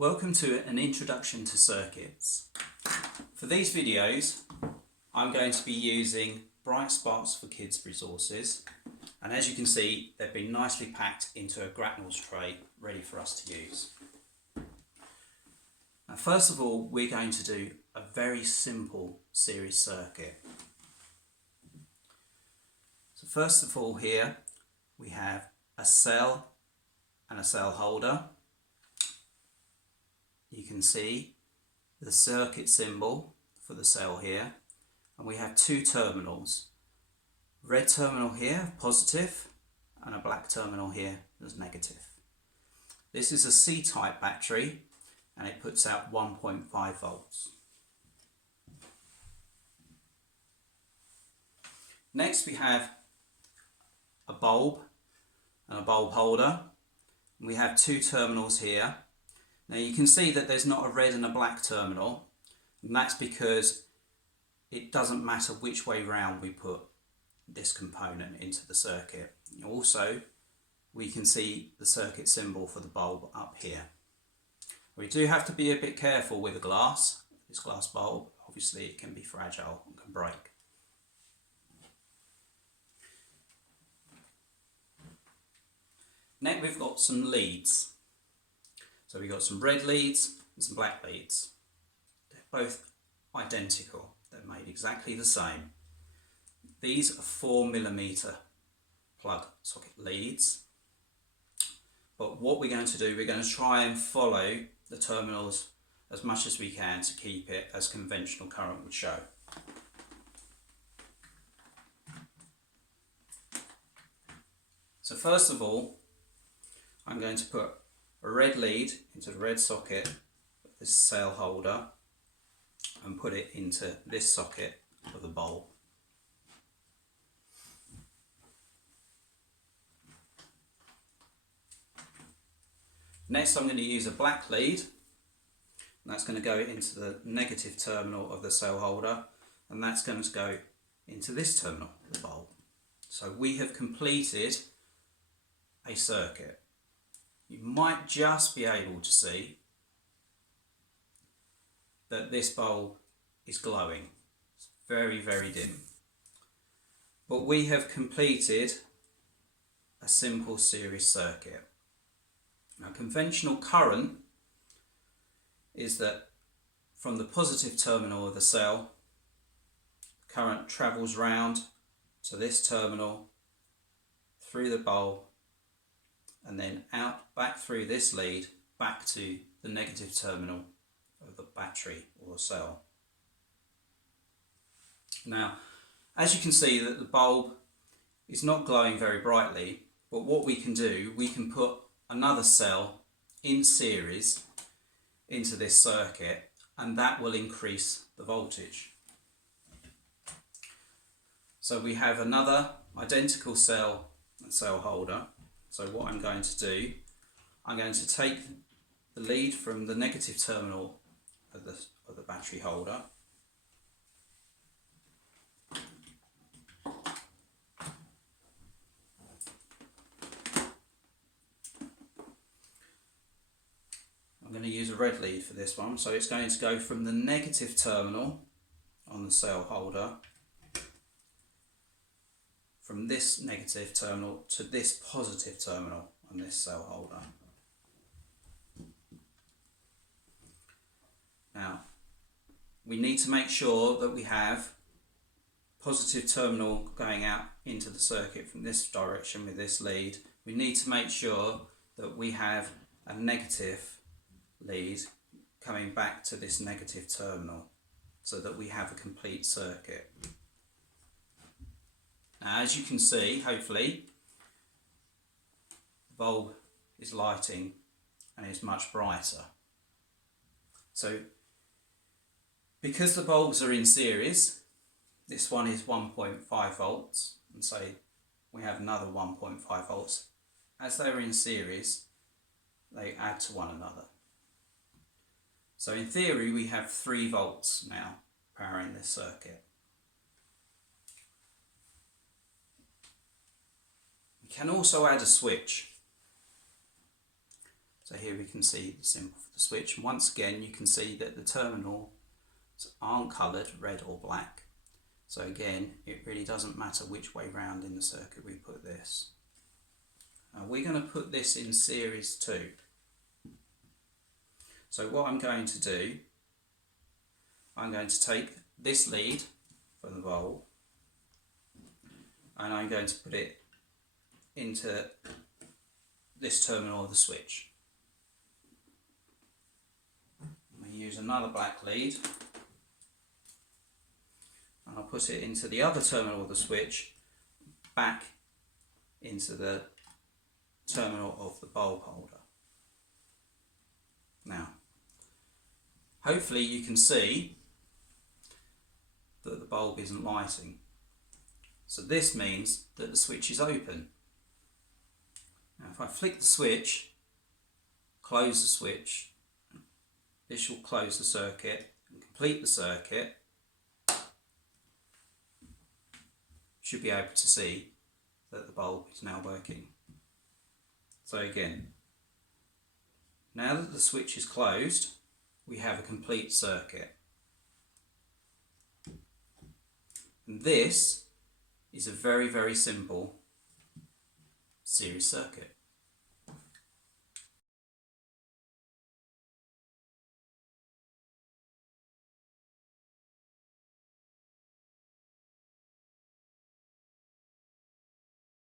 Welcome to an introduction to circuits. For these videos I'm going to be using BrightSparks for Kids resources, and as you can see they've been nicely packed into a grapnels tray ready for us to use. Now first of all we're going to do a very simple series circuit. So first of all here we have a cell and a cell holder. You can see the circuit symbol for the cell here, and we have two terminals. Red terminal here, positive, and a black terminal here as negative. This is a C-type battery and it puts out 1.5 volts. Next we have a bulb and a bulb holder. We have two terminals here. Now you can see that there's not a red and a black terminal, and that's because it doesn't matter which way round we put this component into the circuit. Also, we can see the circuit symbol for the bulb up here. We do have to be a bit careful with the glass. This glass bulb, obviously it can be fragile and can break. Next we've got some leads. So we've got some red leads and some black leads. They're both identical. They're made exactly the same. These are 4mm plug socket leads. But what we're going to do, we're going to try and follow the terminals as much as we can to keep it as conventional current would show. So first of all, I'm going to put a red lead into the red socket of this cell holder and put it into this socket of the bulb. Next I'm going to use a black lead, and that's going to go into the negative terminal of the cell holder, and that's going to go into this terminal of the bulb. So we have completed a circuit. You might just be able to see that this bulb is glowing. It's very, very dim. But we have completed a simple series circuit. Now, conventional current is that from the positive terminal of the cell, current travels round to this terminal, through the bulb, and then out back through this lead back to the negative terminal of the battery or cell. Now, as you can see that the bulb is not glowing very brightly, but what we can do, we can put another cell in series into this circuit, and that will increase the voltage. So we have another identical cell and cell holder. So what I'm going to do, I'm going to take the lead from the negative terminal of the battery holder, I'm going to use a red lead for this one, so it's going to go from the negative terminal on the cell holder, from this negative terminal to this positive terminal on this cell holder. Now, we need to make sure that we have positive terminal going out into the circuit from this direction with this lead. We need to make sure that we have a negative lead coming back to this negative terminal so that we have a complete circuit. Now, as you can see, hopefully, the bulb is lighting and is much brighter. So, because the bulbs are in series, this one is 1.5 volts, and so we have another 1.5 volts. As they're in series, they add to one another. So in theory, we have 3 volts now powering this circuit. We can also add a switch. So here we can see the symbol for the switch. And once again, you can see that the terminals aren't coloured red or black. So again, it really doesn't matter which way round in the circuit we put this. Now we're going to put this in series 2. So what I'm going to do, I'm going to take this lead for the bulb and I'm going to put it into this terminal of the switch. We use another black lead and I'll put it into the other terminal of the switch, back into the terminal of the bulb holder. Now, hopefully you can see that the bulb isn't lighting. So this means that the switch is open. Now if I flick the switch, close the switch, this will close the circuit and complete the circuit. You should be able to see that the bulb is now working. So again, now that the switch is closed, we have a complete circuit. And this is a very, very simple series circuit.